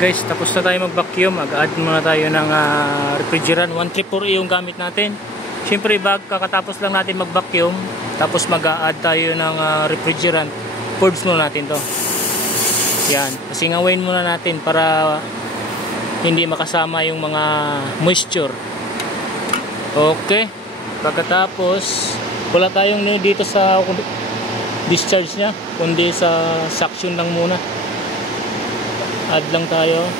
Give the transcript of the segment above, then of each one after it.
Guys, tapos na tayo mag-vacuum. Mag-add muna tayo ng refrigerant. 134E yung gamit natin. Siyempre, kakatapos lang natin mag-vacuum. Tapos mag-add tayo ng refrigerant. Purge muna natin to. Yan. Pasingawain muna natin para hindi makasama yung mga moisture. Okay. Pagkatapos, wala tayong dito sa discharge nya, kundi sa suction lang muna. Add lang tayo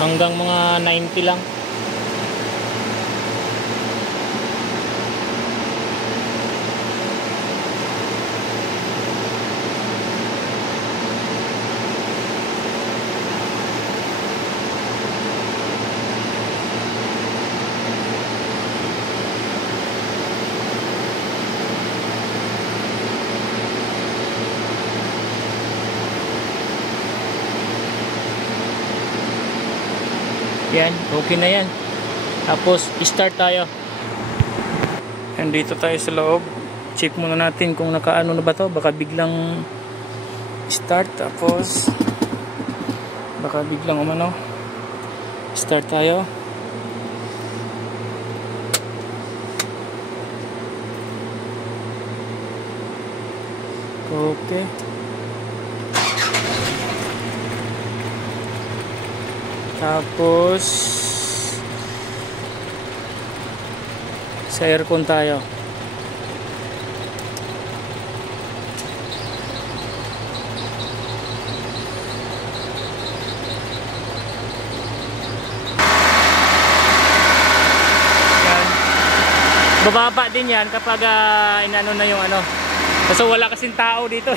hanggang mga 90 lang. Yan, okay na yan. Tapos, start tayo. Andito tayo sa loob. Check muna natin kung nakaano na ba to. Baka biglang start. Tapos, baka biglang umano. Start tayo. Okay. Tapos sa aircon tayo. Yan. Bababa din yan kapag inano na yung ano. Kasi wala kasing tao dito.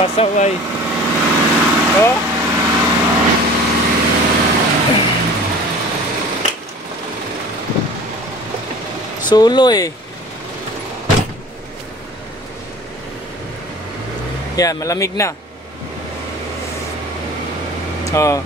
Pasaway. Oh. Solo eh. Yan, malamig na. Oh.